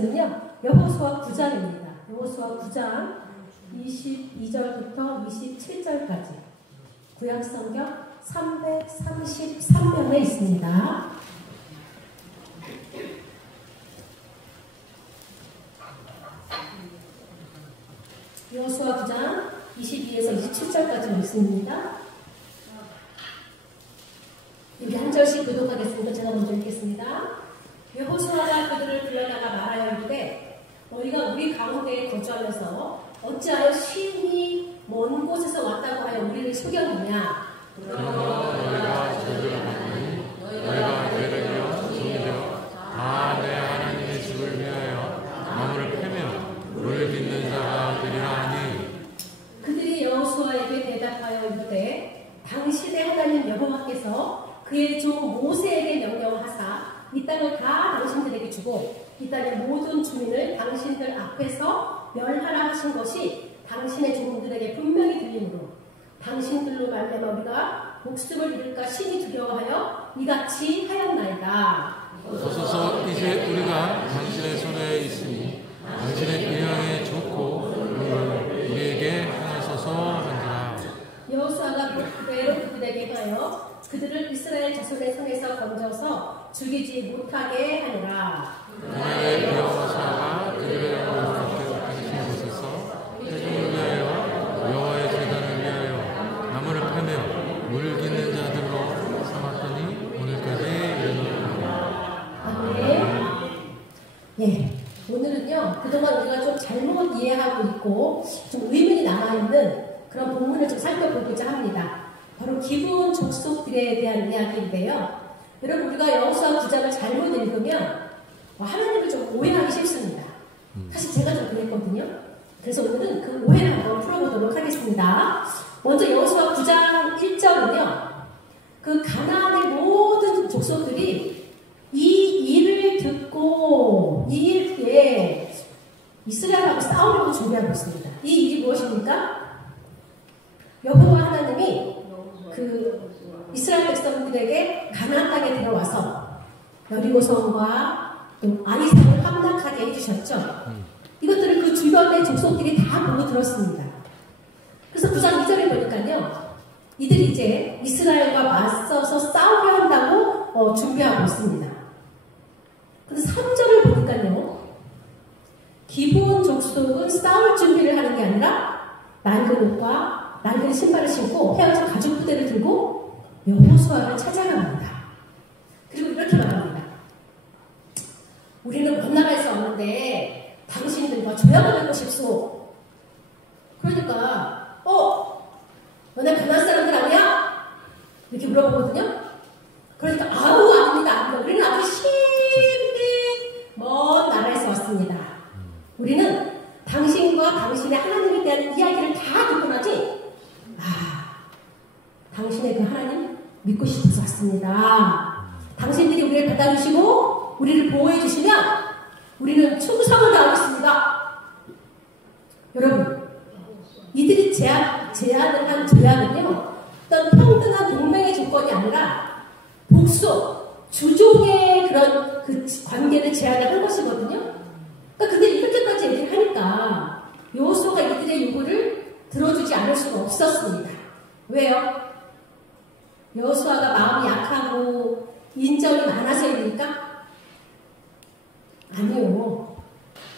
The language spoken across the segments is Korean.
는요 여호수아 9장입니다. 여호수아 9장 22절부터 27절까지 구약성경 333면에 있습니다. 여호수아 9장 22에서 27절까지 말씀입니다. 여기 한 절씩 교독하겠습니다. 제가 먼저 읽겠습니다. 여호수아가 그들을 불러다가 말하여 이르되 너희가 우리 가운데에 거주하면서 어찌하여 심히 먼 곳에서 왔다고 하여 우리를 속였느냐. 너희가 저주를 받으니 너희가 되려며 종이되어 다 내 하나님의 집을 위하여 나무를 패며 물을 빚는 자가 되리라 하니 그들이 여호수아에게 대답하여 이르되 당신의 하나님 여호와께서 그의 종 모세에게 명령하사 이 땅을 다 당신들에게 주고 이 땅의 모든 주민을 당신들 앞에서 멸하라 하신 것이 당신의 종들에게 분명히 들리므로 당신들로 말미암아 우리가 목숨을 잃을까 심히 두려워하여 이같이 하였나이다. 어서서 이제 우리가 당신의 손에 있으니 당신의 귀향에 좋고 우리에게 하소서 한지라. 여호수아가 그대로 그들에게 하여 그들을 이스라엘 자손의 손에서 건져서 죽이지 못하게 하니라. 그날에 여호수아가 그들의 당신 곳에서 회중을 위하여 여호와의 제단을 위하여 나무를 패며 물 깃는 자들로 삼았더니 오늘까지 이르노라. 아멘. 예, 오늘은요 그동안 우리가 좀 잘못 이해하고 있고 좀 의문이 남아있는 그런 본문을 좀 살펴보고자 합니다. 바로 기브온 족속들에 대한 이야기인데요. 여러분 우리가 여호수아 9장을 잘못 읽으면 하나님을 좀 오해하기 쉽습니다. 사실 제가 좀 그랬거든요. 그래서 오늘은 그 오해를 한번 풀어보도록 하겠습니다. 먼저 여호수아 9장 1절은요. 그 가나안의 모든 족속들이 이 일을 듣고 이 일에 이스라엘하고 싸우려고 준비하고 있습니다. 이 일이 무엇입니까? 여호와 하나님이 그 이스라엘 백성들에게 가나안 땅에 들어와서 여리고성과 또 아이산을 함락하게 해주셨죠. 이것들을 그 주변의 족속들이 다 보고 들었습니다. 그래서 9장 2절에 보니까요. 이들이 이제 이스라엘과 맞서서 싸우려 한다고 준비하고 있습니다. 근데 3절을 보니까요. 기브온 족속은 싸울 준비를 하는 게 아니라 낡은 옷과 낡은 신발을 신고 헤어진 가죽 부대를 들고 여호수아를 찾아갑니다. 그리고 이렇게 말합니다. 우리는 먼 나라에서 왔는데 당신들과 조약을 하고 싶소. 그러니까 너네 가나안 사람들 아니야? 이렇게 물어보거든요. 그러니까 아우 아닙니다. 우리는 아주 심히 먼 나라에서 왔습니다. 우리는 당신과 당신의 하나님에 대한 이야기를 다 듣고 나지 당신의 그 하나님 믿고 싶어서 왔습니다. 당신들이 우리를 받아주시고 우리를 보호해 주시면 우리는 충성을 다하겠습니다. 여러분 이들이 제안을 한 조약은요 어떤 평등한 동맹의 조건이 아니라 복수, 주종의 그런 그 관계를 제안을 한 것이거든요. 그러니까 그들이 이렇게까지 얘기를 하니까 여호수아가 이들의 요구를 들어주지 않을 수가 없었습니다. 왜요? 여호수아가 마음이 약하고 인정이 많아서입니까? 아니요.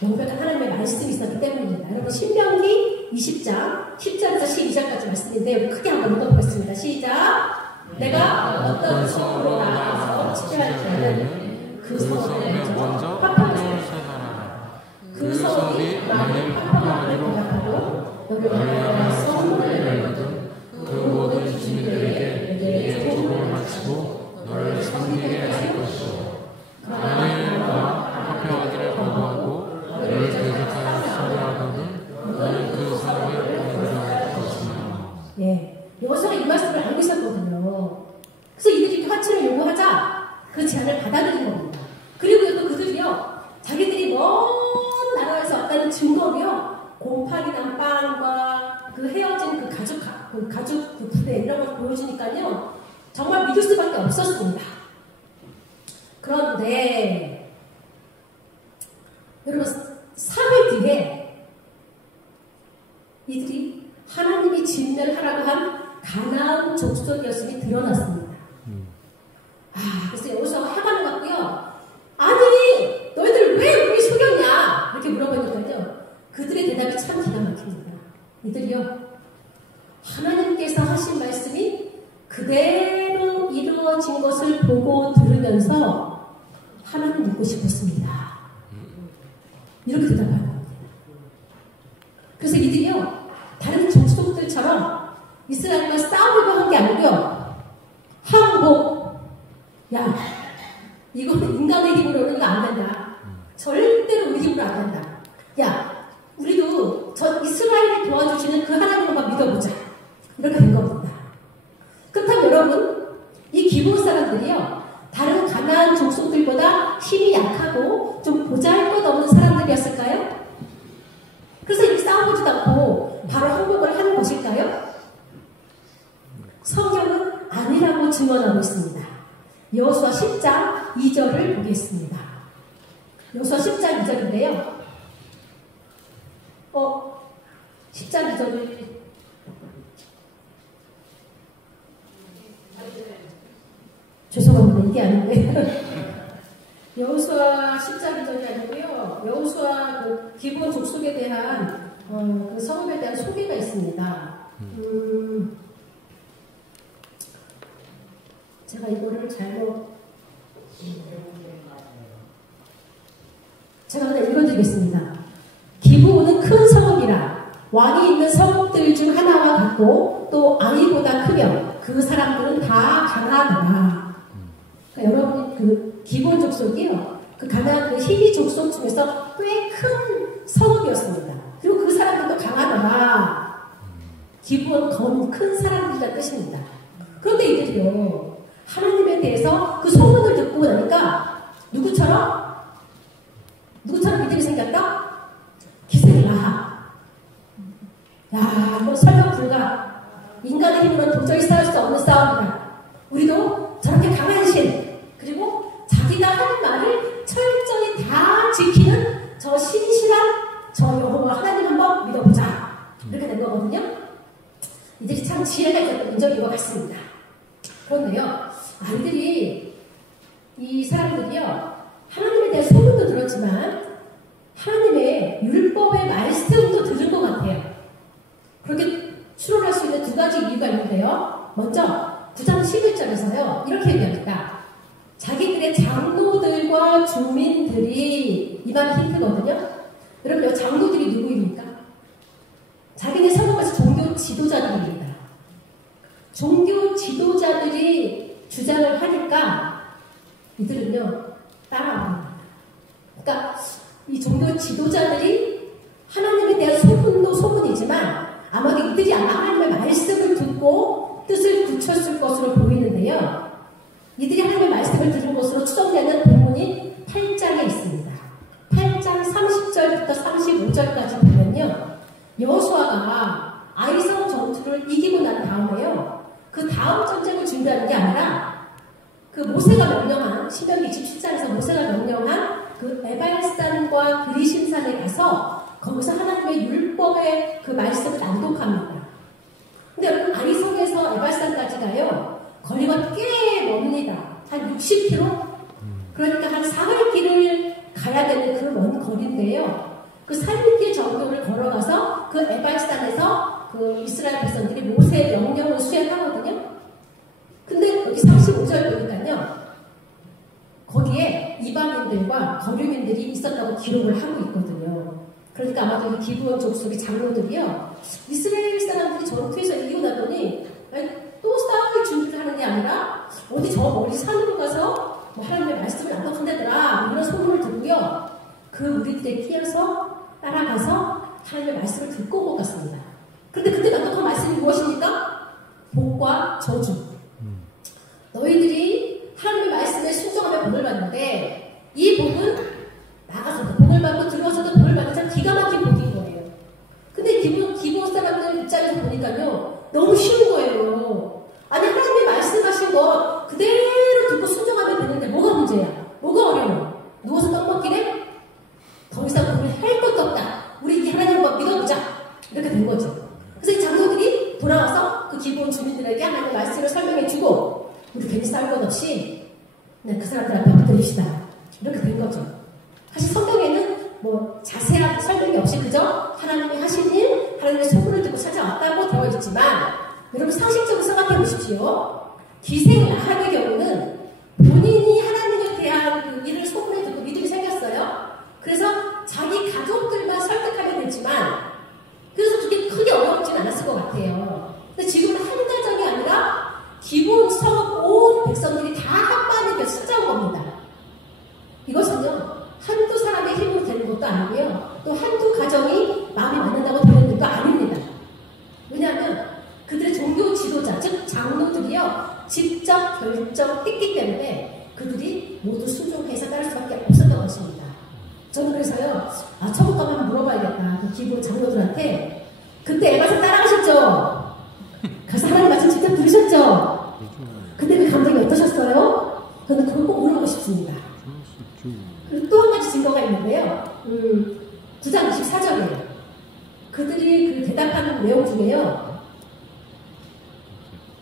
명백한 하나님의 말씀이 있었기 때문입니다. 여러분 신명기 20장 10절에서 12절까지 말씀인데 우리 크게 한번 읽어보겠습니다. 시작! 내가 어떤 성으로 나가서 치료할 때는 그 성에 먼저 화평을 선언하라. 그 성이 나를 화평하기로 하고 너를 위하여 성문을 열거든 그 모든 주민들에게 내게 조공을 마치고 너를 섬기게 할 것이오. 만일 너가 화평하기를 거부하고 너를 대적하여 상대하거든 너는 그 성에 들어갈 것이며. 예, 여호수아가 이 말씀을 알고 있었거든요. 그래서 이들이 화친을 요구하자 그 제안을 받아들인 겁니다. 그리고 또 그들이요 자기들이 먼 나라에서 왔다는 증거로요 곰팡이 난 빵과 그 헤어진 그 가죽 그 부대 이런 걸 보여주니까요 정말 믿을 수밖에 없었습니다. 그런데 여러분, 사회 뒤에 이들이 하나님이 진멸하라고 한 가나안 족속이었음이 드러났습니다. 그래서 여기서 해가는 것 같고요. 아니, 너희들 왜 우리 속였냐? 이렇게 물어보니까요. 그들의 대답이 참 기가 막힙니다. 이들이요, 하나님께서 하신 말씀이 그대로 이루어진 것을 보고 들으면서 하나님 믿고 싶었습니다. 이렇게 대답하는 겁니다. 그래서 이들이요, 다른 족속들처럼 이스라엘과 싸우려고 한 게 아니고요, 항복. 야, 이거는 인간의 힘으로는 이거 안 된다. 절대로 우리 힘으로 안 된다. 야, 우리도 저 이스라엘을 도와주시는 그 하나님을 한번 믿어보자. 이렇게 된 겁니다. 그렇다면 여러분, 이 기브온 사람들이요, 다른 가나안 족속들보다 힘이 약하고 좀 보잘것없는 사람들이었을까요? 그래서 이렇게 싸워보지도 않고 바로 항복을 하는 것일까요? 성경은 아니라고 증언하고 있습니다. 여호수아 10장 2절을 보겠습니다. 여호수아 10장 2절인데요. 10장 2절을 죄송합니다. 이게 아닌데 여호수아 10장 2절이 아니고요. 여호수아 그 기브온 족속에 대한 그 성읍에 대한 소개가 있습니다. 제가 이거를 제가 그냥 읽어드리겠습니다. 기브온은 큰 성읍이라 왕이 있는 성읍들 중 하나와 같고 또 아이보다 크며 그 사람들은 다 강하더라. 그러니까 여러분, 그 기브온 족속이요, 그 가나안 그 히비 족속 중에서 꽤 큰 성읍이었습니다. 그리고 그 사람들도 강하더라. 기브온 큰 사람들이라는 뜻입니다. 그런데 이들이요, 하나님에 대해서 그 소문을 듣고 나니까 누구처럼 믿음이 생겼다? 기세라. 야, 이거 설명 불가. 인간의 힘으로는 도저히 싸울 수 없는 싸움이다. 우리도 저렇게 강한 신, 그리고 자기가 하는 말을 철저히 다 지키는 저 신실한 저 여호와 하나님 한번 믿어보자. 이렇게 된 거거든요. 이들이 참 지혜가 있었던 인정인 것 같습니다. 그런데요, 이 사람들이요, 하나님에 대한 소문도 들었지만 하나님의 율법의 말씀도 들은 것 같아요. 그렇게 추론할 수 있는 두 가지 이유가 있는데요. 먼저 9장 11절에서요, 이렇게 얘기합니다. 자기들의 장로들과 주민들이, 이 말이 힌트거든요. 여러분, 장로들이 누구입니까? 자기네 성경에서 종교 지도자들입니다. 종교 지도자들이 주장을 하니까 이들은요, 따라합니다. 그러니까 이 종교 지도자들이 하나님에 대한 소문도 소문이지만 아마도 이들이 아마 하나님의 말씀을 듣고 뜻을 굳혔을 것으로 보이는데요. 이들이 하나님의 말씀을 들은 것으로 추정되는 본문이 8장에 있습니다. 8장 30절부터 35절까지 보면요, 여호수아가 아이성 전투를 이기고 난 다음에요, 그 다음 전쟁을 준비하는 게 아니라 그 모세가 명령한, 신명기 27장에서 모세가 명령한 그 에발산과 그리심산에 가서 거기서 하나님의 율법의 그 말씀을 낭독합니다. 근데 여러분, 아이성에서 에발산까지 가요, 거리가 꽤 멉니다. 한 60km? 그러니까 한 4일 길을 가야 되는 그 먼 거리인데요. 그 3일 정도를 걸어가서 그 에발산에서 그 이스라엘 백성들이 모세의 명령을 수행하거든요. 근데 여기 35절 보니까요, 거기에 이방인들과 거류민들이 있었다고 기록을 하고 있거든요. 그러니까 아마도 이 기브온 족속의 장로들이요, 이스라엘 사람들이 전투에서 이기고 나더니 또 싸울 준비를 하는 게 아니라 어디 저 멀리 산으로 가서 뭐 하나님의 말씀을 낭독한다더라, 이런 소문을 듣고요, 그 우리들에 끼어서 따라가서 하나님의 말씀을 듣고 온 것 같습니다. 그런데 그때 낭독한 말씀이 무엇입니까? 복과 저주. 너희들이 하나님의 말씀에 순종하며 복을 받는데, 이 복은 나가서도 복을 받고 들어와서도 복을 받는 참 기가 막힌 복인 거예요. 근데 기브온 사람들 입장에서 보니까요, 너무 쉬운 거예요. 아니, 하나님이 말씀하신 것 그대로 듣고 순종하면 되는데 뭐가 문제야? 뭐가 어려워? 누워서 떡 먹기래? 더 이상 된 거죠. 그래서 이 장로들이 돌아와서 그 기브온 주민들에게 하나님의 말씀을 설명해주고 우리 괜히 싸울 것 없이 그냥 그 사람들 앞에 엎드립시다. 이렇게 된 거죠. 사실 성경에는 뭐 자세한 설명이 없이 그저 하나님이 하신 일, 하나님의 소문을 듣고 찾아왔다고 되어 있지만 여러분 상식적으로 생각해 보십시오. 기생 라합의 경우는 본인이 하나님에 대한 그 일을 소문을 듣고 믿음이 생겼어요. 그래서 자기 가족들만 설득하면 되지만 그래서 그게 크게 어렵진 않았을 것 같아요. 근데 지금은 한 가정이 아니라 기본 성 온 백성들이 다 한마음이 돼서 찾아온 겁니다. 이것은요 한두 사람의 힘으로 되는 것도 아니고요. 또 한두 가정이 마음이 맞는다고 되는 것도 아닙니다. 왜냐하면 그들의 종교 지도자, 즉 장로들이요 직접 결정했기 때문에 그들이 모두 순종해서 따를 수밖에 없었던 것입니다. 저는 그래서요 처음부터 한번 물어봐야겠다. 그 기본 장로들한테 그때 에바서 따라가셨죠? 가서 하나님 말씀 직접 들으셨죠? 그때 그 감정이 어떠셨어요? 저는 그걸 꼭 물어보고 싶습니다. 그리고 또 한 가지 증거가 있는데요. 9장 24절이에요. 그들이 그 대답하는 내용 중에요.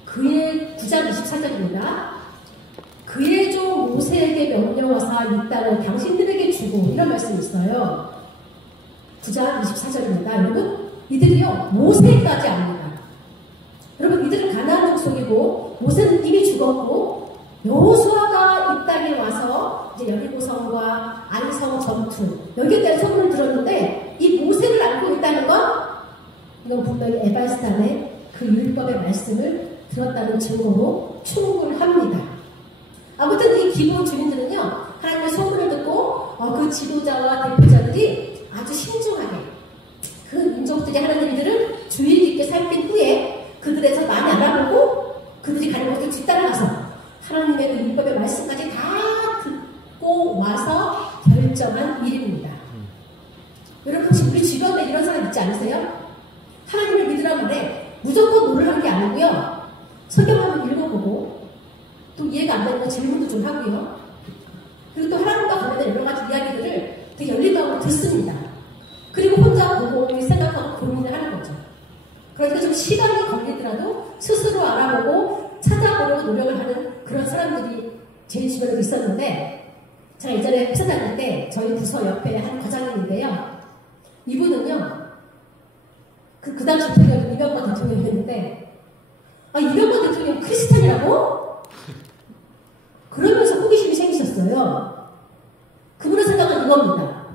그의 9장 24절입니다. 그의 종 모세에게 명령하사 이 땅을 당신들에게 주고 이런 말씀이 있어요. 9장 24절입니다. 여러분 이들이요 모세까지 압니다. 여러분 이들은 가나안 족속이고 모세는 이미 죽었고 여호수아가 이 땅에 와서 이제 여리고성과 아이성 전투 여기에 대한 소문을 들었는데 이 모세를 알고 있다는 건 이건 분명히 에발스탄의 그 율법의 말씀을 들었다는 증거로 충분합니다. 아무튼 이 기본 주민들은요 하나님의 소문을 듣고 그 지도자와 대표자들이 아주 신중하게 그 민족들이 하나님 이들을 주의 깊게 살핀 후에 그들에서 많이 알아보고 그들이 가는 곳을 뒤따라가서 하나님의 그 율법의 말씀까지 다 듣고 와서 결정한 일입니다. 여러분 혹시 우리 주변에 이런 사람 있지 않으세요? 하나님을 믿으라 말에 무조건 노를 하는 게 아니고요. 성경 한번 읽어보고 또 이해가 안 되는 거 질문도 좀 하고요. 그리고 또 하나님과 관련된 여러 가지 이야기들을 되게 열린 마음으로 듣습니다. 그리고 혼자 보고 생각하고 고민을 하는 거죠. 그러니까 좀 시간이 걸리더라도 스스로 알아보고 찾아보려고 노력을 하는 그런 사람들이 제 주변에도 있었는데 제가 예전에 회사 다닐 때 저희 부서 옆에 한 과장님인데요. 이분은요 그 당시 대통령이 이명박 대통령이었는데 이명박 대통령이 크리스찬이라고? 그러면서 호기심이 생기셨어요. 그분의 생각은 이겁니다.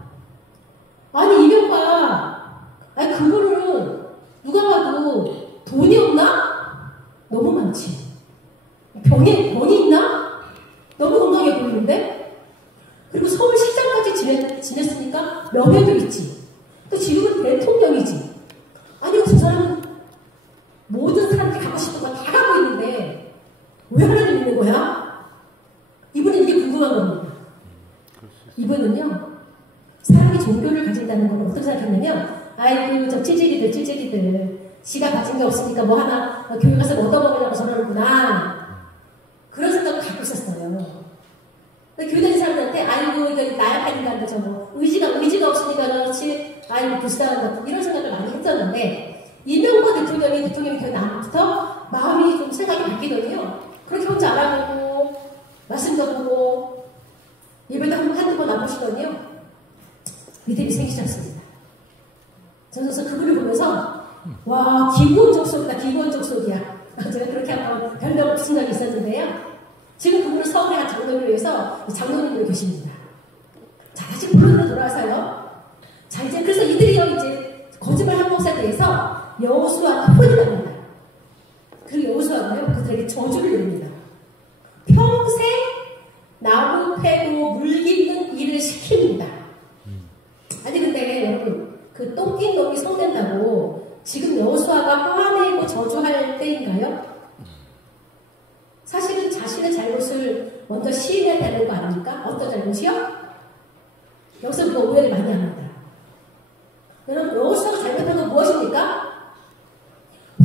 아니 이명박 그분은 누가 봐도 돈이 없나? 너무 많지. 병이 있나? 너무 건강해 보이는데? 그리고 서울시장까지 지냈으니까 명예도 있지. 또 지금은 대통령이지. 아니 그 사람은 모든 사람들이 갖고 싶은 거 다 갖고 있는데 왜 하나님 믿는 거야? 이분은 이게 궁금한 겁니다. 이분은요 사람이 종교를 가진다는 걸 어떻게 생각했냐면 아이고 저 찌질이들 지가 가진 게 없으니까 뭐 하나 교회 가서 뭐 얻어먹으려고 저러는구나 그런 생각을 갖고 있었어요. 근데 교회 다니는 사람들한테 아이고 이거 나약한 인간들 저거 의지가 없으니까 그렇지 아이고 불쌍한 것 이런 생각을 많이 했었는데 이명박 대통령이 된 다음부터 마음이 좀 생각이 바뀌더니요 그렇게 혼자 알아보고 말씀도 보고 예배도 한두 번 안 보시더니요 믿음이 생기셨습니다. 저는 그분을 보면서 와 기본적 속이야. 제가 그렇게 한번 별명 붙인 적이 있었는데요. 지금 그분을 서울에 한 장로교회에서 장로님으로 계십니다. 자 다시 본론으로 돌아와서요. 자 이제 그래서 이들이요 이제 거짓말한 것에 대해서 여호수아가 혼이 납니다. 그리고 여호수아가요 그들에게 저주를 내립니다. 평생 나무 패고 물 깃는 일을 시킵니다. 아니 근데 여러분 그 똥낀 놈이 성낸다고 지금 여호수아가 화내고 저주할 때인가요? 사실은 자신의 잘못을 먼저 시인해야 되는 거 아닙니까? 어떤 잘못이요? 여기서 우리가 오해를 많이 합니다. 여러분 여호수아가 잘못한 건 무엇입니까?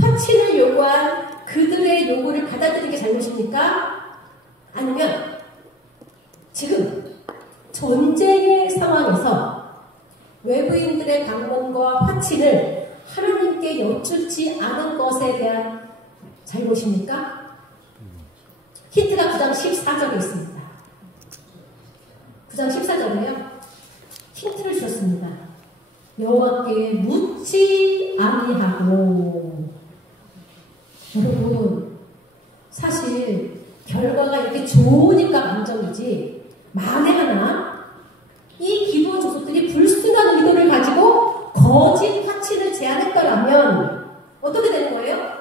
화친을 요구한 그들의 요구를 받아들이는 게 잘못입니까? 아니면 지금 전쟁의 상황에서 외부인들의 방문과 화친을 하나님께 하나님께 여쭙지 않은 것에 대한 잘못입니까? 힌트가 9장 14절에 있습니다. 9장 14절에요. 힌트를 주셨습니다. 여호와께 묻지 아니하고. 여러분, 사실 결과가 이렇게 좋으니까 만점이지, 만에 하나 이 기본 족속들이 불순한 의도를 가지고 거짓 화치를 제안했더라면 어떻게 되는 거예요?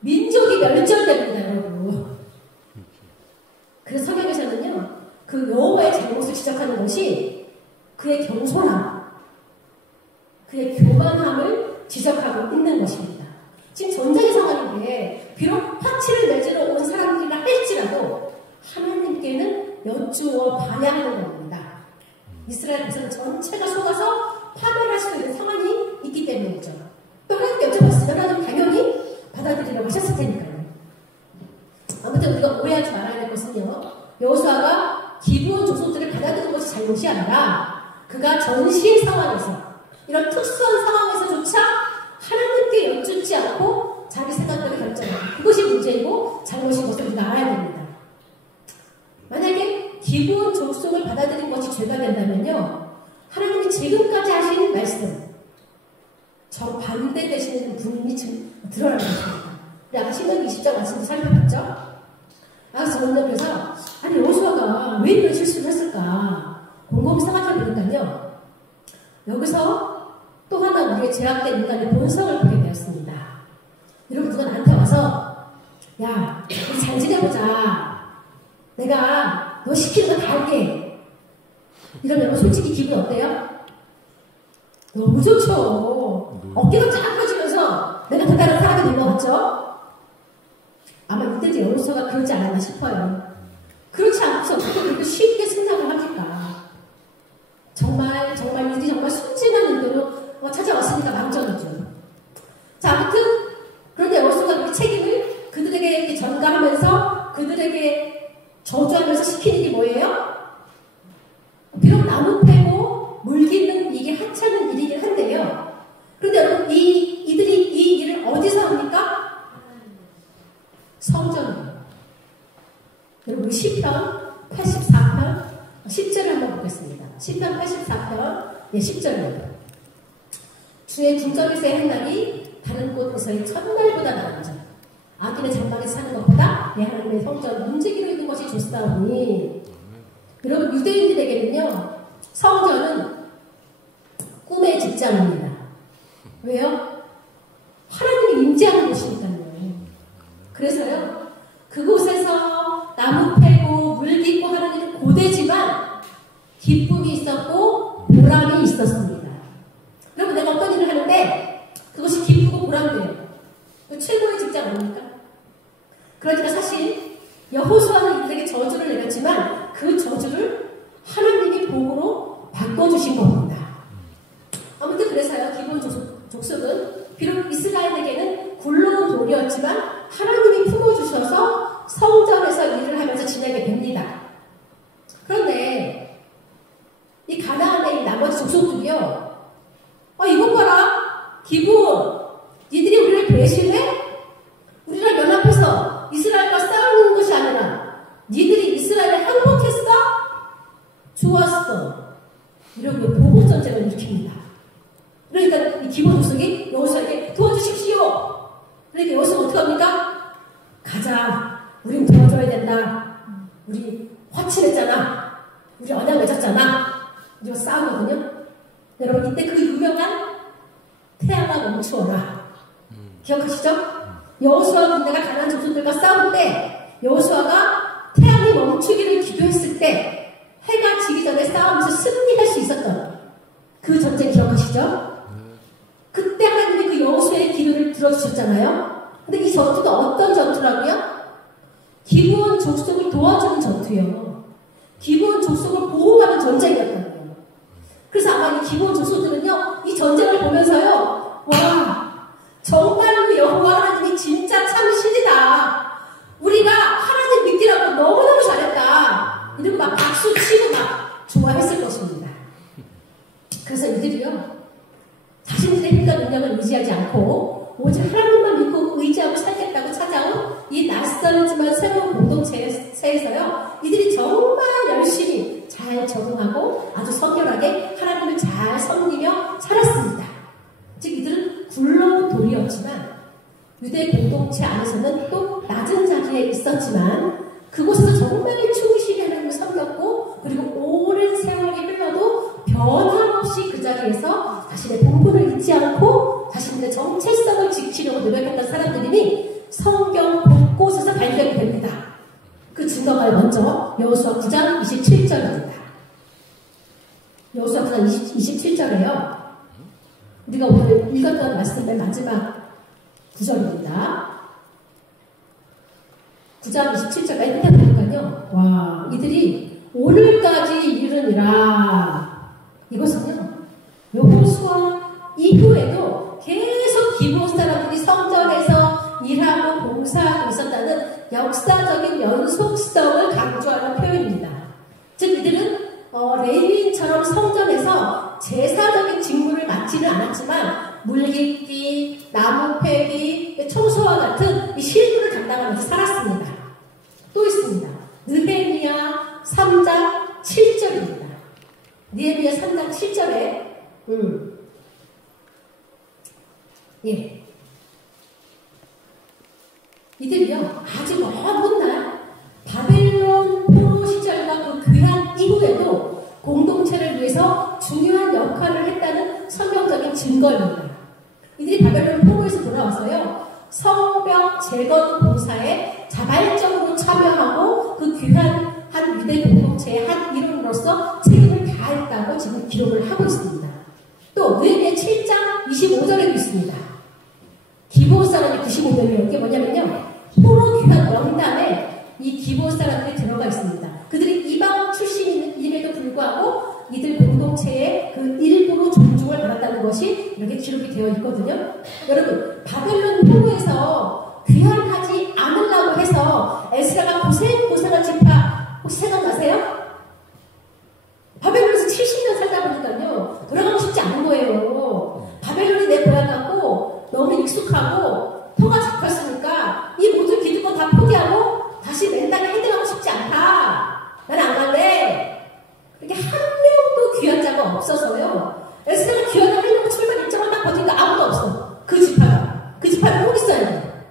민족이 멸절됩니다, 여러분. 그래서 성경에서는요, 그 여호와의 잘못을 지적하는 것이 그의 겸손함, 그의 교만함을 지적하고 있는 것입니다. 지금 전쟁의 상황인데 비록 화치를 맺으러 온 사람들이라 할지라도 하나님께는 여쭈어 봐야 하는 겁니다. 이스라엘 백성 전체가 속아서 파멸할 수 있는 상황이 있기 때문이죠. 또 하나님께 여쭤봤으면 하나님 당연히 받아들이려고 하셨을 테니까요. 아무튼 우리가 오해하지 말아야 될 것은요, 여호수아가 기브온 족속들을 받아들인 것이 잘못이 아니라 그가 전시의 상황에서, 이런 특수한 상황에서조차 하나님께 여쭙지 않고 자기 생각대로 결정하는 그것이 문제이고 잘못인 것을 우리가 알아야 됩니다. 만약에 기브온 족속을 받아들인 것이 죄가 된다면요, 하나님이 지금까지 하신 말씀 정반대되시는 분이 드러나는 것입니다. 우리 아까 신명기 20장 말씀도 살펴봤죠? 저는 그래서 아니 여호수아가 왜 이런 실수를 했을까 곰곰이 생각해보니까요, 여기서 또 하나 우리의 제약된 인간의 본성을 보게 되었습니다. 여러분, 누가 나한테 와서 야, 우리 잘 지내보자, 내가 너 시키는 거 다 할게, 이러면 솔직히 기분 어때요? 너무 좋죠. 어깨가 쫙 펴지면서 내가 더 다른 사람이 된 거 같죠? 아마 이때 여호수아가 그러지 않았나 싶어요. 그렇지 않고서 어떻게 그렇게 쉽게 승낙을 합니까? 정말 이들이 정말 순진한 의도로 찾아왔으니까 망정이죠. 자, 아무튼 그런데 여호수아가 그 책임을 그들에게 전가하면서 그들에게 저주하면서 시키는 게 뭐예요? 비록 나무 패고 물 깃는 이게 하찮은 일이긴 한데요. 그런데 여러분, 이들이 이 일을 어디서 합니까? 성전이에요. 여러분, 시편 84편 10절을 한번 보겠습니다. 시편 84편 10절입니다. 주의 궁전에서의 한 날이 다른 곳에서의 첫날보다 나은자, 악인의 장막에서 사는 것보다 내 하나님의 성전 움직이고 있는 것이 좋사오니. 여러분, 유대인들에게는요, 성전은 꿈의 직장입니다. 왜요? 하나님이 임재하는 곳이니까요. 그래서요, 그곳에서 나무 패고 물 깃고 하나님은 고되지만 기쁨이 있었고 보람이 있었습니다. 여러분, 내가 어떤 일을 하는데 그것이 기쁘고 보람돼요. 최고의 직장 아닙니까? 그러니까 사실 여호수아는 이들에게 저주를 내렸지만 그 저주를 하나님이 복으로 바꿔주신 겁니다. 아무튼 그래서요, 기브온 족속은 비록 이스라엘에게는 굴러온 돌이었지만 하나님이 품어주셔서 성전에서 일을 하면서 지내게 됩니다. 그런데 이 가나안의 나머지 족속들이요, 이것 봐라, 기브온, 니들이 우리를 배신해? 우리랑 연합해서 이스라엘과 싸우는 것이 아니라 니들이 이스라엘에 항복했어? 좋았어. 이러고 보복전쟁을 일으킵니다. 그러니까 이 기브온 족속이 여호수아에게 도와주십시오. 그러니까 여호수아가 어떻게 합니까? 가자, 우린 도와줘야 된다. 우리 화친했잖아, 우리 언약 맺었잖아. 우리가 싸우거든요. 여러분, 이때 그 유명한 태양아 멈추어라 기억하시죠? 여호수아 군대가 가나안 족속들과 싸울 때 여호수아가 태양이 멈추기를 기도했을 때 해가 지기 전에 싸우면서 승리할 수 있었던 그 전쟁 기억하시죠? 그때 하나님이 그 여호수아의 기도를 들어주셨잖아요. 근데 이 전투가 어떤 전투라고요? 기브온 족속을 도와주는 전투예요. 기브온 족속을 보호하는 전쟁이었다고요. 그래서 아마 이 기브온 족속들은요, 이 전쟁을 보면서요, 와, 정말로 여호와 하나님이 진짜 참 신이다. 우리가 하나님 믿기라고 너무너무 잘했다. 이러고 막 박수 치고 막 좋아했을 것입니다. 그래서 이들이요, 다 자신들의 힘과 능력을 의지하지 않고 오직 하나님만 믿고 의지하고 살겠다고 찾아온 이 낯설지만 새로운 공동체에서요, 이들이 정말 열심히 잘 적응하고 아주 성결하게 하나님을 잘 섬기며 살았습니다. 즉 이들은 굴러돌이었지만 유대 공동체 안에서는 또 낮은 자리에 있었지만 그곳에서 정말 충실히 하나님을 섬겼고, 그리고 오랜 세월이 흘러도 변함없이 그 자리에서 자신의 본분을 잊지 않고 자신들의 정체성을 지키려고 노력했던 사람들이니 성경 곳곳에서 발견이 됩니다. 그 증거가 먼저 여호수아 9장 27절입니다. 여호수아 9장 27절에요. 우리가 오늘 읽었던 말씀의 마지막 구절입니다. 9장 27절까지 읽어보니까요, 와, 이들이 오늘까지 이르니라. 이것은요, 여호수아 이후에도 계속 기브온 사람들이 성전에서 일하고 봉사하고 있었다는 역사적인 연속성을 강조하는 표현입니다. 즉 이들은 레위인처럼 성전에서 제사적인 직무를 맡지는 않았지만 물 깃기, 나무 패기, 청소와 같은 이 실무를 감당하면서 살았습니다. 또 있습니다. 느헤미야 3장 7절입니다. 느헤미야 3장 7절에 예, 이들이요 아주 먼 훗날 바벨론 포로 시절과 그 귀환 이후에도 공동체를 위해서 중요한 역할을 했다는 성경적인 증거입니다. 이들이 바벨론 포로에서 돌아와서요, 성벽 재건 공사에 자발적으로 참여하고 그 귀환한 유대 공동체의 한 일원으로서 책임을 다했다고 지금 기록을 하고 있습니다. 또 느헤미야 7장 25절에도 있습니다. 기브온 사람이 95명이에요. 이게 뭐냐면요, 포로 귀환 명단에 이 기브온 사람들이 들어가 있습니다. 그들이 이방 출신임에도 불구하고 이들 공동체의 그 일부로 존중을 받았다는 것이 이렇게 기록이 되어 있거든요. 여러분, 바벨론 포로에서 귀환하지 않으려고 해서 에스라가 고생한 집화 혹시 생각나세요? 바벨론에서 70년 살다 보니까요, 돌아가고 싶지 않은 거예요. 바벨론이 내 고향 같고 너무 익숙하고 터가 잡혔으니까 이 모든 기득권 다 포기하고 다시 맨땅에 헤딩하고 싶지 않다. 난 안 갈래. 이렇게 한 명도 귀한 자가 없어서요, 에스라가 귀환을 하려고 출발 일정을 딱 버티니까 아무도 없어. 그 지파를 꼭 있어야 돼.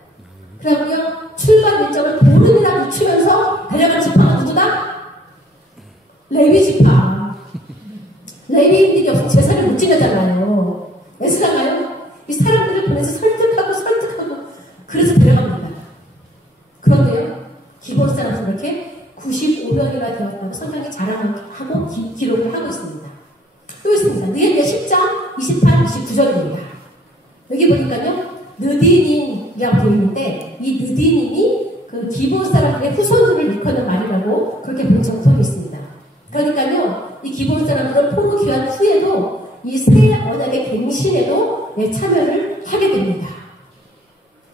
그러고요, 출발 일정을 보름이나 늦추면서 데려간 지파가 누구다? 레위 지파. 레위인들이 없으면 제사를 못 지내잖아요. 에스라가요, 이 사람들을 보내서 설득하고 그래서 데려갑니다. 그런데요, 기브온 사람들은 이렇게 95명이나 되었다고 성경이 자랑하고 기록을 하고 있습니다. 또 있습니다. 느헤미야 10장 28, 29절입니다. 여기 보니까요, 느디님이라고 되어 있는데 이 느디님이 그 기브온 사람들의 후손들을 일컫는 말이라고 그렇게 본 정석이 있습니다. 그러니까요, 이 기브온 사람들은 포로 귀환 후에도 이 새 언약의 갱신에도 참여를 하게 됩니다.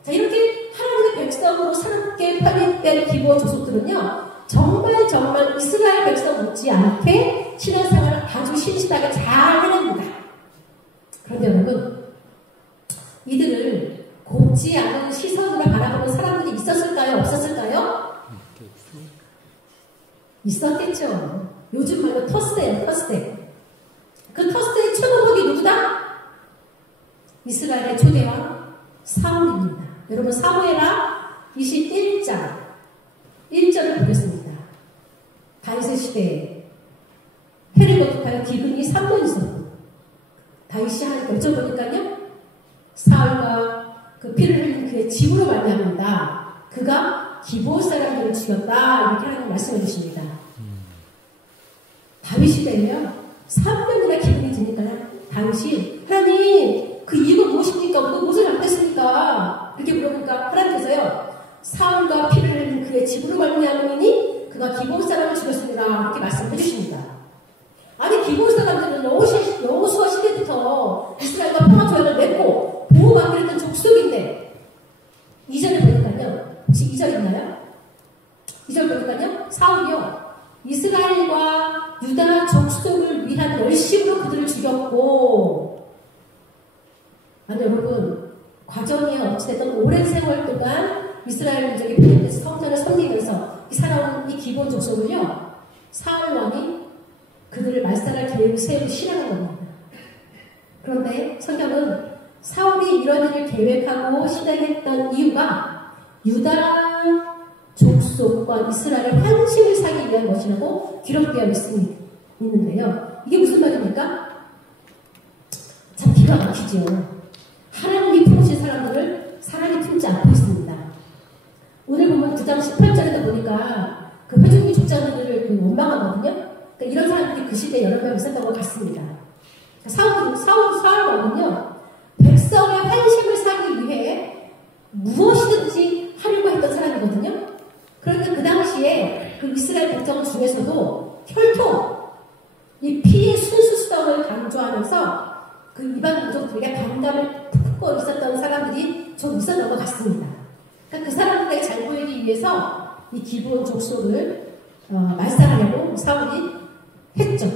자, 이렇게 하나님의 백성으로 새롭게 편입된 기브온 조속들은요, 정말 이스라엘 백성 못지않게 신앙생활을 아주 신실하게 잘 해냅니다. 그런데 여러분, 이들을 곱지 않은 시선으로 바라보는 사람들이 있었을까요? 없었을까요? 있었겠죠. 요즘 말로 터스데예요, 터스데. 그 터스데의 최고목이 누구다? 이스라엘의 초대왕 사울입니다. 여러분, 사무엘하 21장 1절을 보겠습니다. 다윗의 시대에 헤르고드파의 기근이 3번 있었고, 다윗이 하니까 여쭤보니까요, 사울과 그 피를 흘린 그의 집으로 말미암는다. 그가 기브온 사람들을 죽였다. 이렇게 하나님 말씀해 주십니다. 다윗 시대에요, 3년이나 기근이 드니까요, 다윗이 하나님, 그 이유가 무엇입니까? 무엇을 잘못했습니까? 이렇게 물어보니까 하나님께서요, 사울과 피를 흘린 그의 집으로 말미암으니 그가 기브온 사람을 죽였습니다. 이렇게 말씀해 주십니다. 아니, 기브온 사람들은 여호수아 시대부터 이스라엘과 평화 조약을 맺고 보호받기로 했던 족속인데, 2절에 보니까요, 혹시 2절 있나요? 2절 보니까요, 사울이요, 이스라엘과 유다 족속을 위한 열심으로 그들을 죽였고, 동안 이스라엘 민족이 베들레헴에서 성전을 섬기면서 살아온 이 기본 족속을요, 사울 왕이 그들을 말살할 계획을 세우고 실행한 겁니다. 그런데 성경은 사울이 이런 일을 계획하고 실행했던 이유가 유다 족속과 이스라엘의 환심을 사기 위한 것이라고 기록되어 있는데요. 이게 무슨 말입니까? 참 기가 막히죠. 하나님이 품으신 사람들을 사람이 품지 않고 있습니다. 오늘 보면 9장 18절에도 보니까 그 회중기 족장들을 원망하거든요. 그러니까 이런 사람들이 그 시대에 여러 명 있었던 것 같습니다. 사울 왕은요, 백성의 환심을 사기 위해 무엇이든지 하려고 했던 사람이거든요. 그런데 그 당시에 그 이스라엘 백성 중에서도 혈통, 이 피의 순수성을 강조하면서 그 이방 민족들에게 반감을 품고 있었던 사람들이 좀 있었던 것 같습니다. 그러니까 그 사람들에게 잘 보이기 위해서 이 기브온 족속을 말살하려고 사울이 했죠.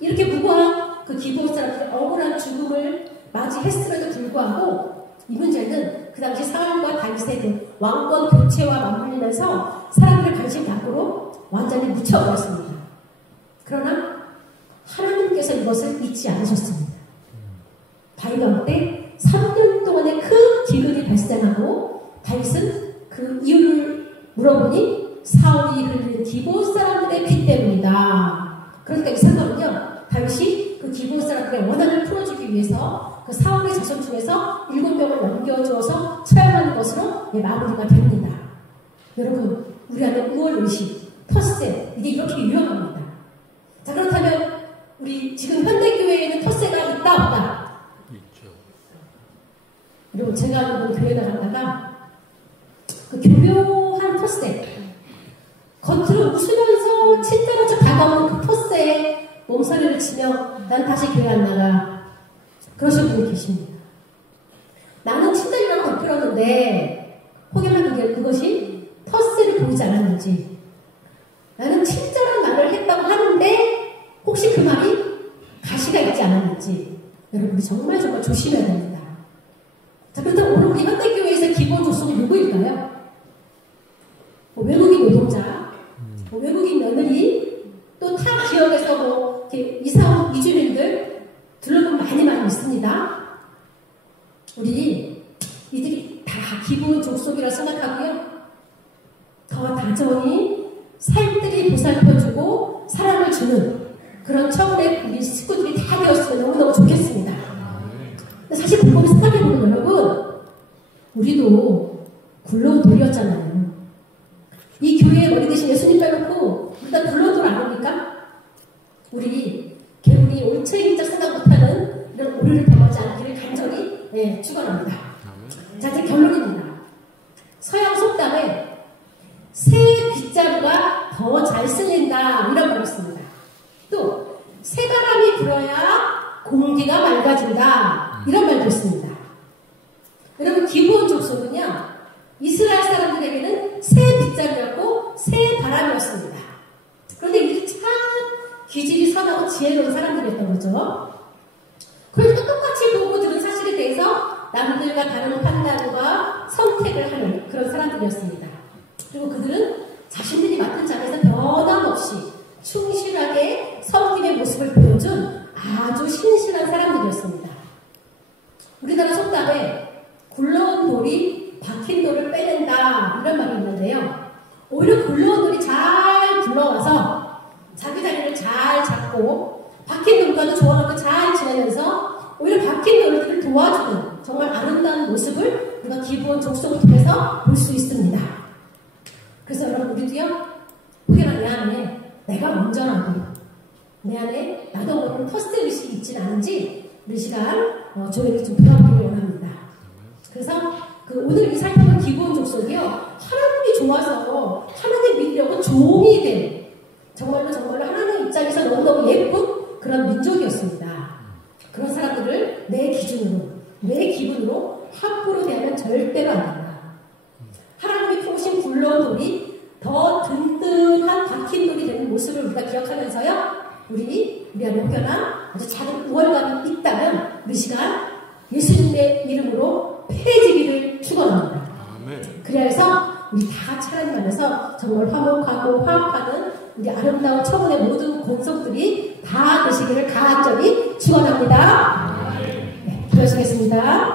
이렇게 무고한 그 기브온 사람들의 억울한 죽음을 맞이했음에도 불구하고 이 문제는 그 당시 사울과 다윗의 그 왕권 교체와 맞물리면서 사람들의 관심 밖으로 완전히 묻혀버렸습니다. 그러나 하나님께서 이것을 잊지 않으셨습니다. 다윗 왕 때 3년 동안의 큰 기근이 발생하고 다윗은 그 이유를 물어보니 사울이 흘린 기브온 사람들의 피 때문이다. 그러니까 이 사건은요, 다윗이 그 기브온 사람들의 원한을 풀어주기 위해서 그 사울의 자손 중에서 7명을 넘겨주어서 처형하는 것으로 마무리가 됩니다. 여러분, 우리 안에 우월의식, 텃세, 이게 이렇게 유용합니다. 자, 그렇다면 우리 지금 현대교회에는 텃세가 있다 없다? 있죠. 여러분, 제가 아는 교회에 나갔다가 그 교묘한 텃세, 겉으로 웃으면서 친절한 척 다가오는 그 텃세에 몸서리를 치며 난 다시 교회 안 나가, 그러신 분이 계십니다. 나는 친절이라고 겉들었는데 혹여나 그것이 텃세를 보이지 않았는지, 나는 친절한 말을 했다고 하는데 혹시 그 말이 가시가 있지 않았는지, 여러분이 정말 조심해야 됩니다. 자, 그렇다면 오늘 우리 현대교회에서 기본 족속이 누구일까요? 외국인 노동자, 외국인 며느리, 또 타 지역에서 이사온 이주민들 들러보면 많이 있습니다. 우리 이들이 다 기본 족속이라 생각하고요, 더 다정히 살뜰히 보살펴주고 사랑을 주는 그런 처음에 우리 식구들이 다 되었으면 너무너무 좋겠습니다. 근데 사실 곰곰이 생각해보면 여러분, 우리도 굴러온 돌이었잖아요. 이 교회에 머리 대신 예수님 빼놓고 일단 굴러온 돌 아닙니까? 우리 개울이 올챙이적 생각 못하는 이런 오류를 범하지 않기를 간절히 축원합니다. 자, 이제 결론입니다. 서양 속담에 새 빗자루가 더 잘 쓸린다, 이런 말이 있습니다. 또 새바람이 불어야 공기가 맑아진다, 이런 말도 있습니다. 여러분, 기브온 족속은요, 이스라엘 사람들에게는 새 빗자루였고 새 바람이었습니다. 그런데 이들이 참 기질이 선하고 지혜로운 사람들이었던 거죠. 그래도 똑같이 보고 들은 사실에 대해서 남들과 다른 판단과 선택을 하는 그런 사람들이었습니다. 그리고 그들은 자신들이 맡은 자리에서 변함없이 충실하게 섬김의 모습을 보여준 아주 신실한 사람들이었습니다. 우리나라 속담에 굴러온 돌이 박힌 돌을 빼낸다, 이런 말이 있는데요. 오히려 굴러온 돌이 잘 굴러와서 자기 자리를 잘 잡고 박힌 돌과도 조화롭게 잘 지내면서 오히려 박힌 돌들을 도와주는 정말 아름다운 모습을 우리가 기브온 족속을 통해서 볼 수 있습니다. 그래서 여러분, 우리도요, 혹여나 내 안에 내가 온전하고 내 안에 나도 모르는 텃세 의식이 있지는 않은지 우리 시간 저에게 좀 배워보길 원합니다. 그래서 오늘 이 살펴본 기브온 족속이요, 하나님이 좋아서 하나님 믿으려고 종이 된, 정말로 하나님 입장에서 너무너무 예쁜 그런 민족이었습니다. 그런 사람들을 내 기준으로, 내 기분으로 함부로 대하면 절대로 안 된다. 하나님이 품으신 굴러온 돌이 더 든든한 박힌 돌이 되는 모습을 우리가 기억하면서요, 우리 안에 혹여나 아주 작은 우월감이 있다면 우리 시간 예수님의 이름으로 폐해지기를 축원합니다. 아멘. 그 같이 하나님 안에서 정말 화목하고 화합하는 우리 아름다운 처분의 모든 권속들이 다 되시기를 간절히 축원합니다. 네, 기도하시겠습니다.